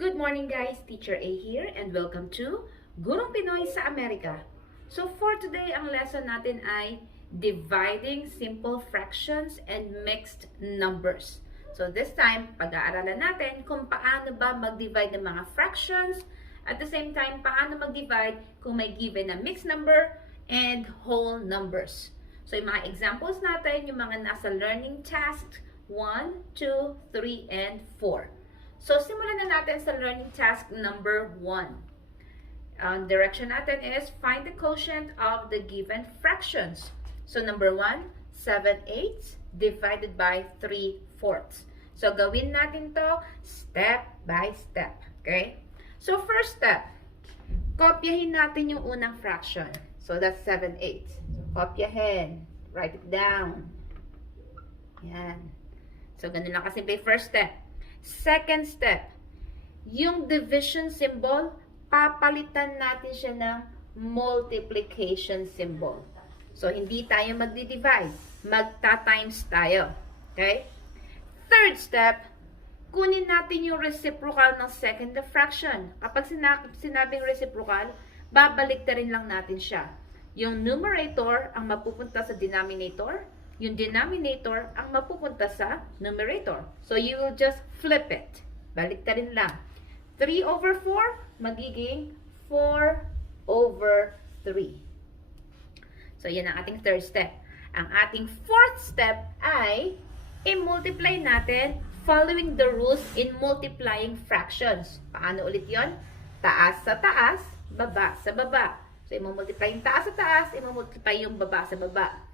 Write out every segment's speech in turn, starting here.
Good morning guys, Teacher A here and welcome to Gurong Pinoy sa Amerika. So for today, ang lesson natin ay dividing simple fractions and mixed numbers. So this time, pag-aaralan natin kung paano ba mag-divide ng mga fractions, at the same time, paano mag-divide kung may given na mixed number and whole numbers. So yung mga examples natin, yung mga nasa learning task 1, 2, 3, and 4. So, simulan na natin sa learning task number 1. Ang direction natin is find the quotient of the given fractions. So, number 1, 7/8 divided by 3/4. So, gawin natin to step by step. Okay? So, first step, kopyahin natin yung unang fraction. So, that's 7/8. So, kopyahin. Write it down. Yan. So, ganun lang kasimple first step. Second step, yung division symbol, papalitan natin siya ng multiplication symbol. So, hindi tayo magdi-divide. Magta-times tayo. Okay? Third step, kunin natin yung reciprocal ng second fraction. Kapag sinabing reciprocal, babalik na rin lang natin siya. Yung numerator ang mapupunta sa denominator, yung denominator ang mapupunta sa numerator. So, you will just flip it. Balik ta rin lang. 3/4, magiging 4/3. So, yan ang ating third step. Ang ating fourth step ay i-multiply natin following the rules in multiplying fractions. Paano ulit yon? Taas sa taas, baba sa baba. So, i-multiply yung taas sa taas, i-multiply yung baba sa baba.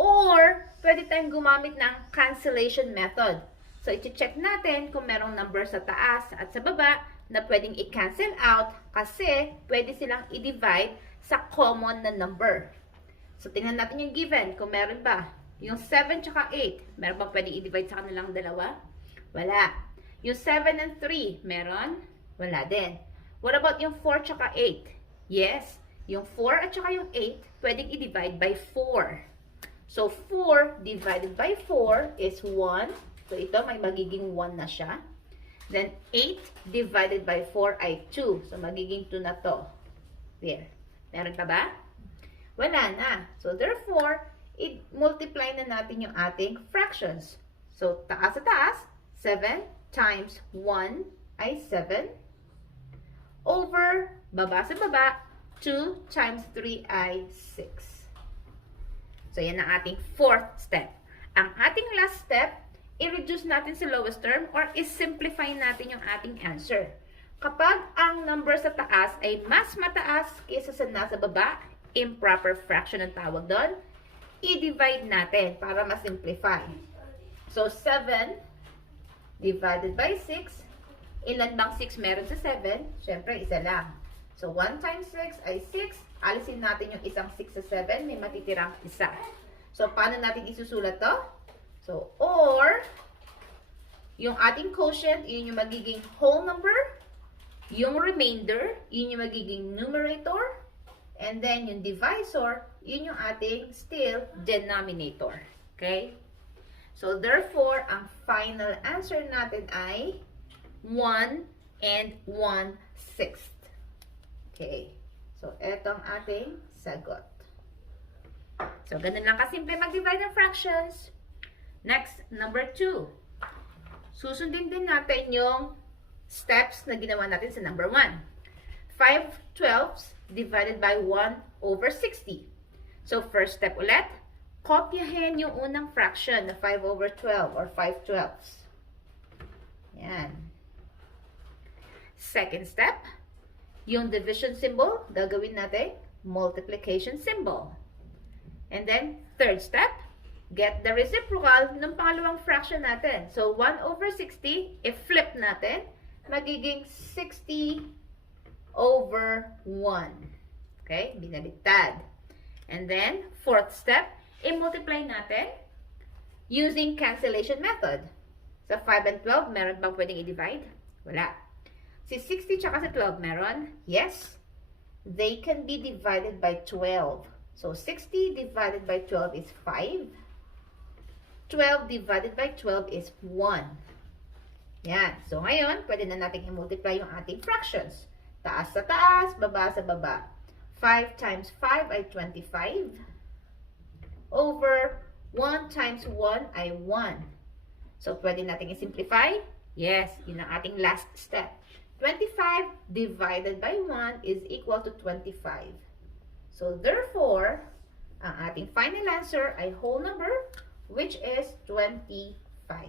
Or, pwede tayong gumamit ng cancellation method. So, i-check natin kung merong number sa taas at sa baba na pwedeng i-cancel out kasi pwede silang i-divide sa common na number. So, tingnan natin yung given kung meron ba. Yung 7 tsaka 8, meron ba pwedeng i-divide sa kanilang dalawa? Wala. Yung 7 and 3, meron? Wala din. What about yung 4 tsaka 8? Yes. Yung 4 at tsaka yung 8, pwedeng i-divide by 4. So, 4 divided by 4 is 1. So, ito may magiging 1 na siya. Then, 8 divided by 4 ay 2. So, magiging 2 na to. There. Meron pa ba? Wala na. So, therefore, i-multiply na natin yung ating fractions. So, taas sa taas, 7 times 1 ay 7. Over, baba sa baba, 2 times 3 ay 6. So, yan ang ating fourth step. Ang ating last step, i-reduce natin sa lowest term or i-simplify natin yung ating answer. Kapag ang number sa taas ay mas mataas kaysa sa nasa baba, improper fraction ang tawag doon, i-divide natin para ma-simplify. So, 7 divided by 6, ilan bang 6 meron sa 7? Siyempre, isa lang. So, 1 times 6 ay 6. Alisin natin yung isang 6 sa 7, may matitirang isa. So, paano natin isusulat to? So, or, yung ating quotient, yun yung magiging whole number. Yung remainder, yun yung magiging numerator. And then, yung divisor, yun yung ating still denominator. Okay? So, therefore, ang final answer natin ay 1 and 1/6. Okay. So, eto ang ating sagot. So, ganun lang kasimple mag-divide ng fractions. Next, number 2. Susundin din natin yung steps na ginawa natin sa number 1. 5/12 divided by 1/60. So, first step ulit, kopyahin yung unang fraction na 5/12 or 5/12. Yan. Second step, yung division symbol, gagawin natin multiplication symbol. And then, third step, get the reciprocal ng pangalawang fraction natin. So, 1/60, i-flip natin, magiging 60/1. Okay? Binaliktad. And then, fourth step, i-multiply natin using cancellation method. Sa 5 and 12, meron bang pwedeng i-divide? Wala. Si 60 tsaka si 12 meron? Yes. They can be divided by 12. So, 60 divided by 12 is 5. 12 divided by 12 is 1. Yan. So, ngayon, pwede na natin i-multiply yung ating fractions. Taas sa taas, baba sa baba. 5 times 5 ay 25. Over 1 times 1 ay 1. So, pwede natin i-simplify? Yes, yun ang ating last step. 25 divided by 1 is equal to 25. So, therefore, ang ating final answer ay whole number, which is 25.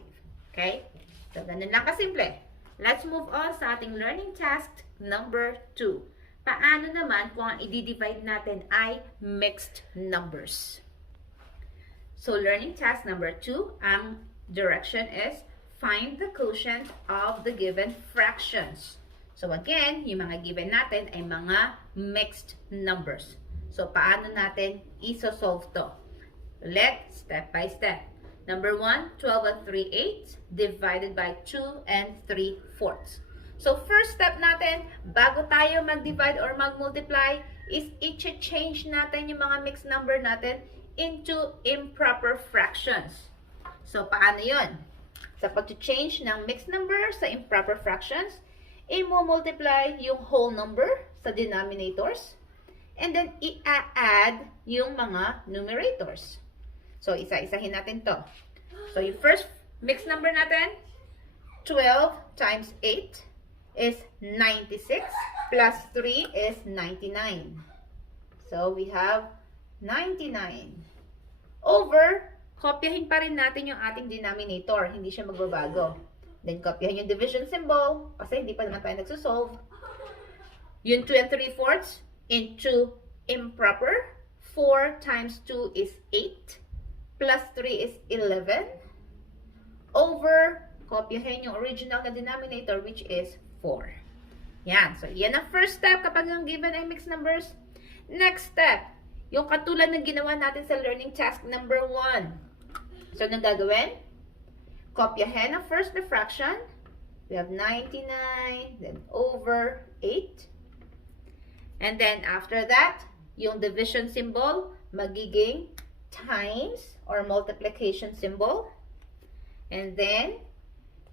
Okay? So, ganun lang kasimple. Let's move on sa ating learning task number 2. Paano naman kung ang i-divide natin ay mixed numbers? So, learning task number 2, ang direction is find the quotient of the given fractions. So, again, yung mga given natin ay mga mixed numbers. So, paano natin iso-solve to? Let's step by step. Number 1, 12 and 3/8 divided by 2 and 3/4. So, first step natin, bago tayo mag-divide or mag-multiply, is i-change natin yung mga mixed number natin into improper fractions. So, paano yun? Sa pag-change ng mixed number sa improper fractions, i-multiply yung whole number sa denominators, and then i-add yung mga numerators. So, isa-isahin natin to. So, yung first mixed number natin, 12 times 8 is 96, plus 3 is 99. So, we have 99. Over, kopyahin pa rin natin yung ating denominator. Hindi siya magbabago. Then, kopyahin yung division symbol, kasi hindi pa naman tayo nagsusolve. Yung 2 and 3/4 into improper. 4 times 2 is 8. Plus 3 is 11. Over, kopyahin yung original na denominator, which is 4. Yan. So, yan ang first step kapag yung given ay mixed numbers. Next step, yung katulad ng ginawa natin sa learning task number 1. So, anong gagawin? Kopyahin ang first na fraction. We have 99, then over 8. And then, after that, yung division symbol, magiging times or multiplication symbol. And then,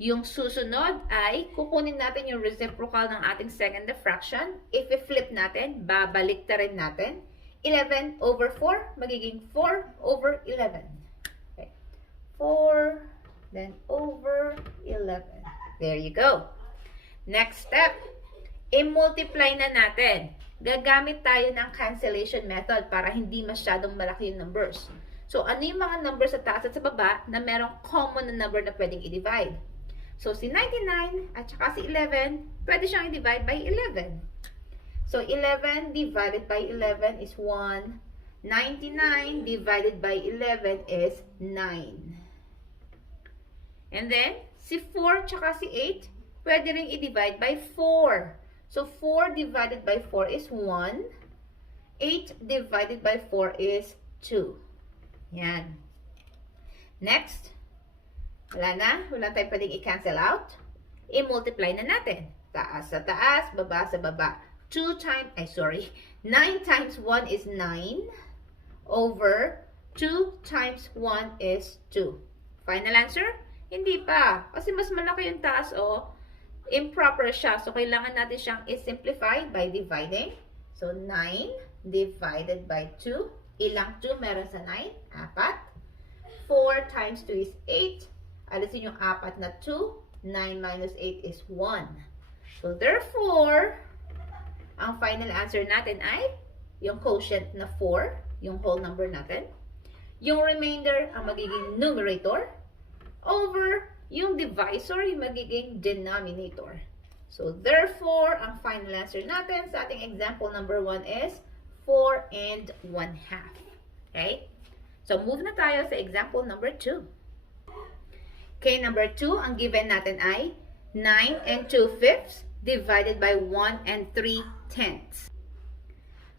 yung susunod ay kukunin natin yung reciprocal ng ating second fraction. If i-flip natin, babalik ta rin natin. 11 over 4, magiging 4 over 11. Okay. 4, then over 11. There you go. Next step, i-multiply na natin. Gagamit tayo ng cancellation method para hindi masyadong malaki yung numbers. So, ano yung mga numbers sa taas at sa baba na merong common na number na pwedeng i-divide? So, si 99 at saka si 11, pwede siyang i-divide by 11. So, 11 divided by 11 is 1. 99 divided by 11 is 9. And then, si 4 at saka si 8, pwede rin i-divide by 4. So, 4 divided by 4 is 1. 8 divided by 4 is 2. Yan. Next. Wala na. Wala tayong pwedeng i-cancel out. I-multiply na natin. Taas sa taas, baba sa baba. 9 times 1 is 9. Over 2 times 1 is 2. Final answer? Hindi pa. Kasi mas malaki yung taas, oh. Improper siya. So, kailangan natin siyang i-simplify by dividing. So, 9 divided by 2. Ilang 2 meron sa 9? 4. 4 times 2 is 8. Alisin yung 4 na 2. 9 minus 8 is 1. So, therefore, ang final answer natin ay yung quotient na 4, yung whole number natin. Yung remainder ang magiging numerator over yung divisor, yung magiging denominator. So, therefore, ang final answer natin sa ating example number 1 is 4 and 1/2. Okay? So, move na tayo sa example number 2. Okay, number 2, ang given natin ay 9 and 2/5 divided by 1 and 3/10.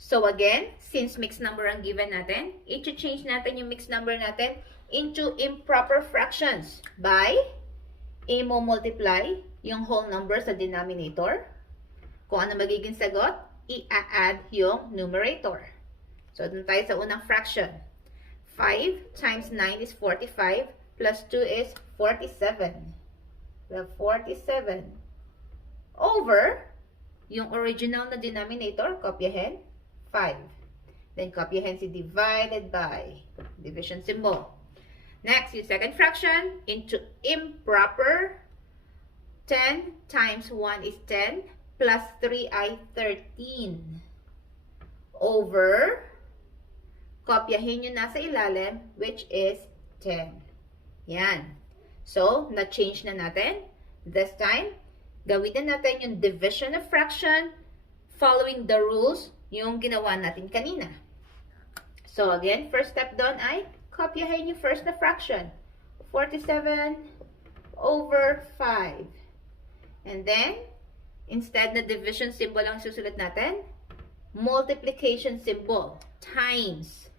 So, again, since mixed number ang given natin, i-change natin yung mixed number natin into improper fractions by i-multiply yung whole number sa denominator. Kung ano magiging sagot, i-add yung numerator. So, dun tayo sa unang fraction. 5 times 9 is 45, plus 2 is 47. We have 47 over yung original na denominator, kopyahin, 5. Then, kopyahin si divided by division symbol. Next, yung second fraction into improper. 10 times 1 is 10 plus 3 ay 13 over, kopyahin yung nasa ilalim, which is 10. Yan. So, na-change na natin. This time, gawin na natin yung division of fraction following the rules yung ginawa natin kanina. So, again, first step doon ay kopyahin yung first na fraction. 47 over 5. And then, instead na division symbol ang susulat natin, multiplication symbol, times.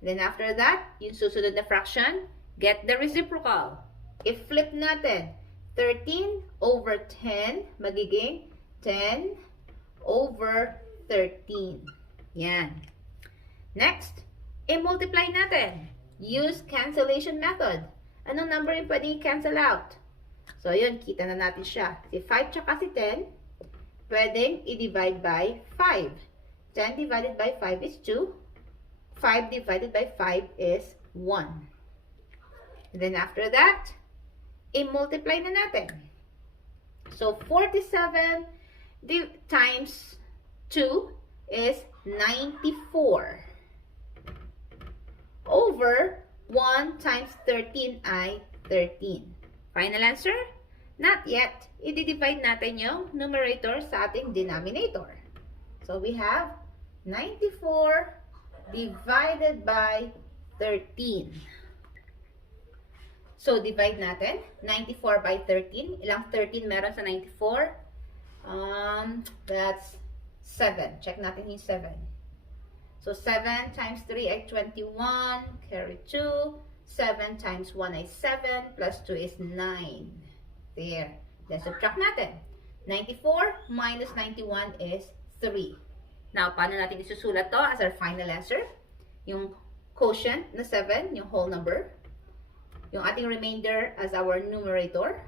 Then after that, yung susunod na fraction, get the reciprocal. I-flip natin, 13 over 10, magiging 10 over 13. Yan. Next, i-multiply natin. Use cancellation method. Anong number yung pwedeng i-cancel out? So, yun, kita na natin siya. Si 5 tsaka si 10, pwedeng i-divide by 5. 10 divided by 5 is 2. 5 divided by 5 is 1. And then after that, i-multiply na natin. So, 47 times 2 is 94. Over 1 times 13 ay 13. Final answer? Not yet. I-divide natin yung numerator sa ating denominator. So, we have 94 divided by 13. So, divide natin. 94 by 13. Ilang 13 meron sa 94? That's 7. Check natin yung 7. So, 7 times 3 ay 21. Carry 2. 7 times 1 ay 7. Plus 2 is 9. There. Then, subtract natin. 94 minus 91 is 3. Now, paano natin isusulat to as our final answer? Yung quotient na 7, yung whole number. Yung ating remainder as our numerator.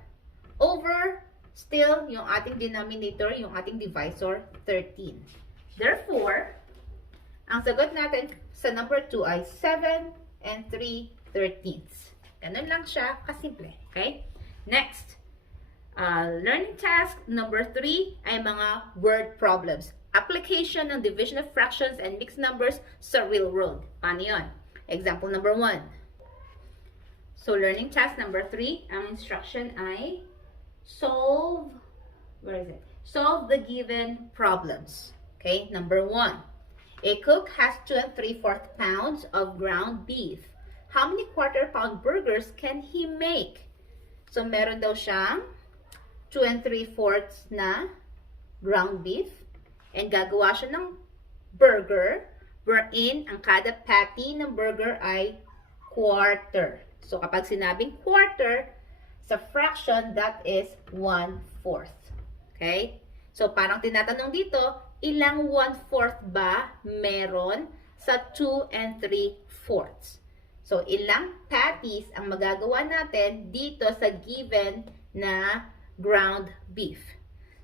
Over, still, yung ating denominator, yung ating divisor, 13. Therefore, ang sagot natin sa number 2 ay 7 and 3/13. Ganun lang siya, kasimple. Okay? Next, learning task number 3 ay mga word problems. Application ng division of fractions and mixed numbers sa real world. Paano yun? Example number 1. So, learning task number 3, ang instruction ay solve, where is it? Solve the given problems. Okay, number 1. A cook has 2 3/4 pounds of ground beef. How many quarter-pound burgers can he make? So, meron daw siyang 2 3/4 na ground beef. And gagawa siya ng burger wherein ang kada patty ng burger ay quarter. So, kapag sinabing quarter, sa fraction, that is 1/4. Okay? So, parang tinatanong dito, ilang 1/4 ba meron sa 2 3/4? So, ilang patties ang magagawa natin dito sa given na ground beef?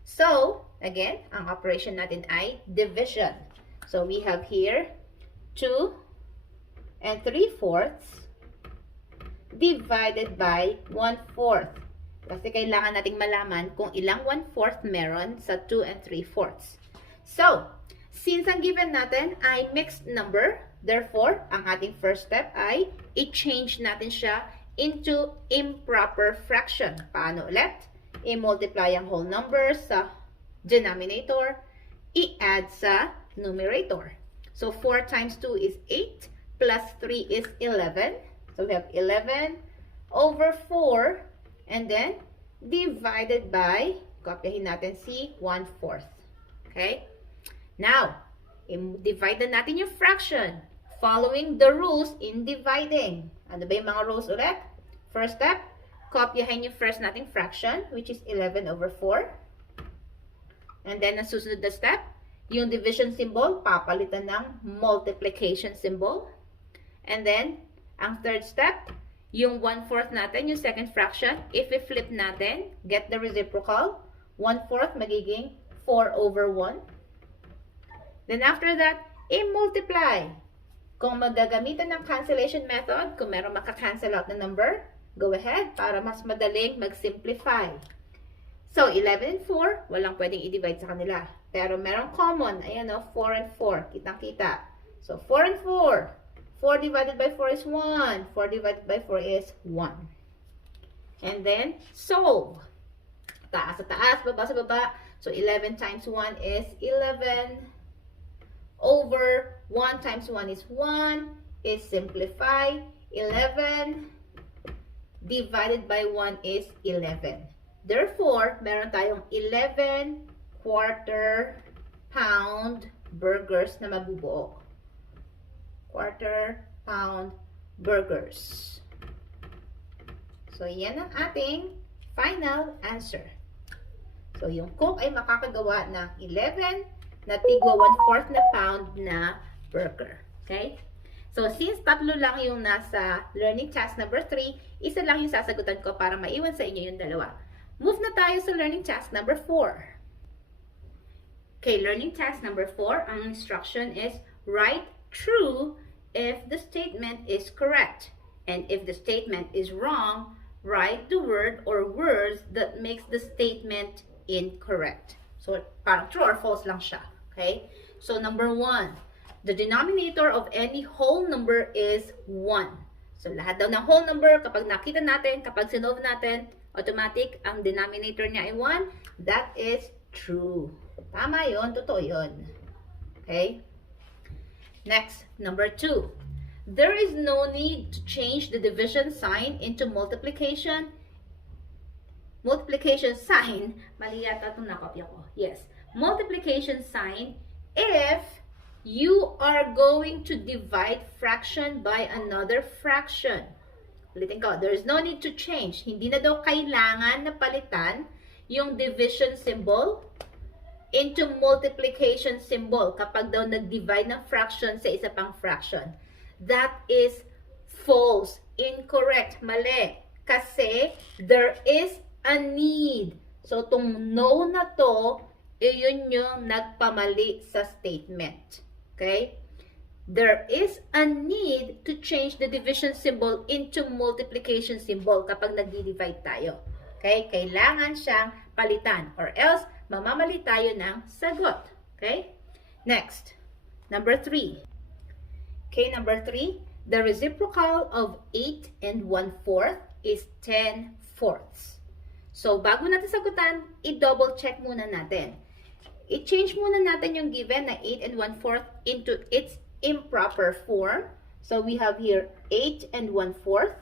So, again, ang operation natin ay division. So, we have here 2 3/4 divided by 1/4. Kasi kailangan nating malaman kung ilang 1/4 meron sa 2 3/4. So, since ang given natin ay mixed number, therefore, ang ating first step ay i-change natin siya into improper fraction. Paano ulit? I-multiply ang whole number sa denominator, i-add sa numerator. So, 4 times 2 is 8, plus 3 is 11. So, we have 11 over 4, and then divided by, kopyahin natin si 1/4. Okay? Now, divide na natin yung fraction following the rules in dividing. Ano ba yung mga rules ulit? First step, kopyahin yung first nating fraction, which is 11 over 4. And then, ang susunod na step, yung division symbol, papalitan ng multiplication symbol. And then, ang third step, yung 1/4 natin, yung second fraction, if i-flip natin, get the reciprocal, 1/4 magiging 4/1. Then after that, i-multiply. Kung magagamitan ng cancellation method, kung meron maka-cancel out na number, go ahead para mas madaling mag-simplify. So, 11 and 4, walang pwedeng i-divide sa kanila. Pero meron common, ayan o, 4 and 4, kitang-kita. So, 4 and 4. 4 divided by 4 is 1. 4 divided by 4 is 1. And then, solve. Taas sa taas, baba sa baba. So, 11 times 1 is 11. Over 1 times 1 is 1. Is simplify. 11 divided by 1 is 11. Therefore, meron tayong 11 quarter pound burgers na mabubuo. Quarter pound burgers. So, yan ang ating final answer. So, yung cook ay makakagawa ng 11 na tigwa 1/4 na pound na burger. Okay? So, since tatlo lang yung nasa learning task number 3, isa lang yung sasagutan ko para maiwan sa inyo yung dalawa. Move na tayo sa learning task number 4. Okay, learning task number 4, ang instruction is write true if the statement is correct. And if the statement is wrong, write the word or words that makes the statement incorrect. So, parang true or false lang siya. Okay? So, number 1, the denominator of any whole number is 1. So, lahat daw ng whole number, kapag nakita natin, kapag sinolve natin, automatic, ang denominator niya ay 1. That is true. Tama yun, totoo yun. Okay? Next, number 2. There is no need to change the division sign into multiplication. Multiplication sign, mali yata itong nakopya ko. Yes. Multiplication sign if you are going to divide fraction by another fraction. Ulitin ko, there is no need to change. Hindi na daw kailangan na palitan yung division symbol into multiplication symbol kapag daw nag-divide ng fraction sa isa pang fraction. That is false. Incorrect. Mali. Kasi there is a need. So, itong no na to, yun yung nagpamali sa statement. Okay? There is a need to change the division symbol into multiplication symbol kapag nagdi-divide tayo. Okay? Kailangan siyang palitan or else mamamali tayo ng sagot. Okay? Next. Number 3. Okay, number 3. The reciprocal of 8 and 1/4 is 10/4. So, bago natin sagutan, i-double check muna natin. I-change muna natin yung given na 8 and 1/4 into its improper form. So, we have here 8 and 1/4.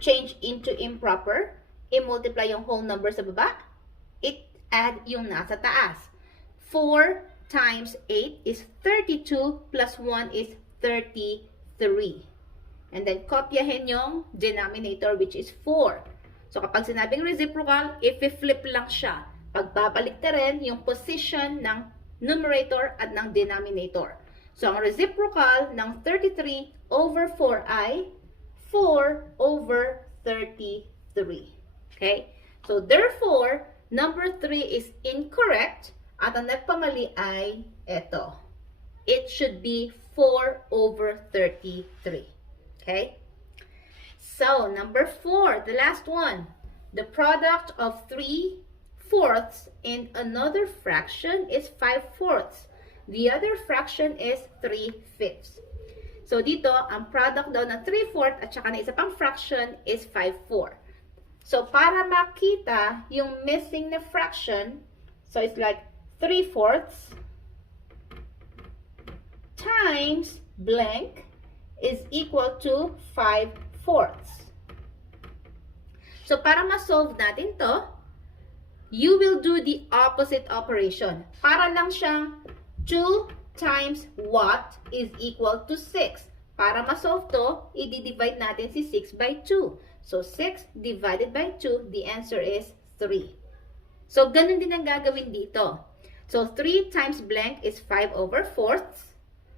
Change into improper. I-multiply yung whole number sa baba. Add yung nasa taas. 4 times 8 is 32 plus 1 is 33. And then, kopyahin yung denominator which is 4. So, kapag sinabing reciprocal, i-flip lang siya. Pagbabalik na rin yung position ng numerator at ng denominator. So, ang reciprocal ng 33 over 4 ay 4/33. Okay? So, therefore, number 3 is incorrect at ang nagpamali ay ito. It should be 4/33. Okay? So, number 4, the last one. The product of 3/4 in another fraction is 5/4. The other fraction is 3/5. So, dito, ang product daw ng 3/4 at saka ng isa pang fraction is 5/4. So, para makita yung missing na fraction, so it's like 3/4 times blank is equal to 5/4. So, para ma-solve natin to, you will do the opposite operation. Para lang siyang 2 times what is equal to 6. Para ma-solve to, i-divide natin si 6 by 2. So, 6 divided by 2, the answer is 3. So, ganun din ang gagawin dito. So, 3 times blank is 5/4.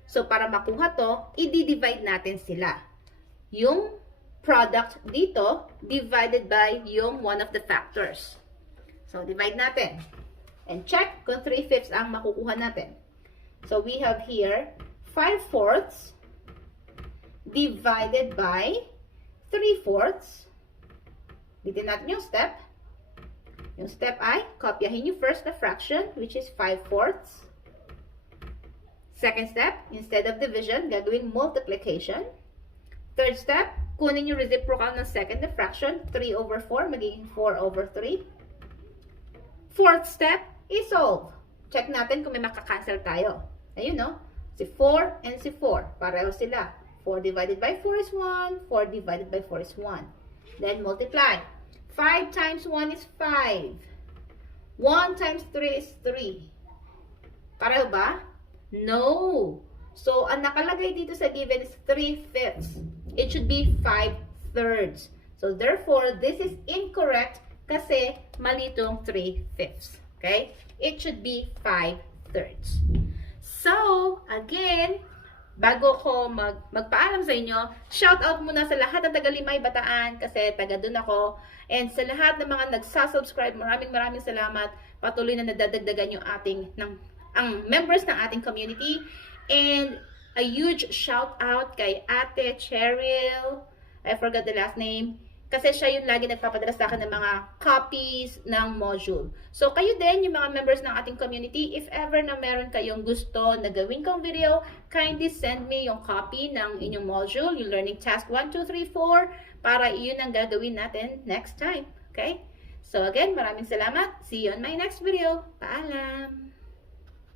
So, para makuha to, i-divide natin sila. Yung product dito divided by yung one of the factors. So, divide natin. And check kung 3/5 ang makukuha natin. So, we have here 5/4 divided by 3/4. Dito natin yung step. Yung step ay, kopyahin yung first na fraction, which is 5/4. Second step, instead of division, gagawin multiplication. Third step, kunin yung reciprocal ng second na fraction, 3/4, magiging 4/3. Fourth step, isolve. Check natin kung may makakancel tayo. Ayun, no? Si 4 and si 4. Pareho sila. 4 divided by 4 is 1. 4 divided by 4 is 1. Then multiply. 5 times 1 is 5. 1 times 3 is 3. Pareho ba? No. So, ang nakalagay dito sa given is 3/5. It should be 5/3. So, therefore, this is incorrect kasi mali itong 3/5. Okay? It should be 5/3. So, again, bago ko magpaalam sa inyo, shout out muna sa lahat ng taga-Limay Bataan kasi taga dun ako. And sa lahat ng mga nagsasubscribe, maraming salamat. Patuloy na nadadagdagan yung ang members ng ating community. And a huge shout out kay Ate Cheryl. I forgot the last name. Kasi siya yung lagi nagpapadala sa akin ng mga copies ng module. So, kayo din, yung mga members ng ating community, if ever na meron kayong gusto na gawin kong video, kindly send me yung copy ng inyong module, yung learning task 1, 2, 3, 4, para iyon ang gagawin natin next time. Okay? So, again, maraming salamat. See you on my next video. Paalam!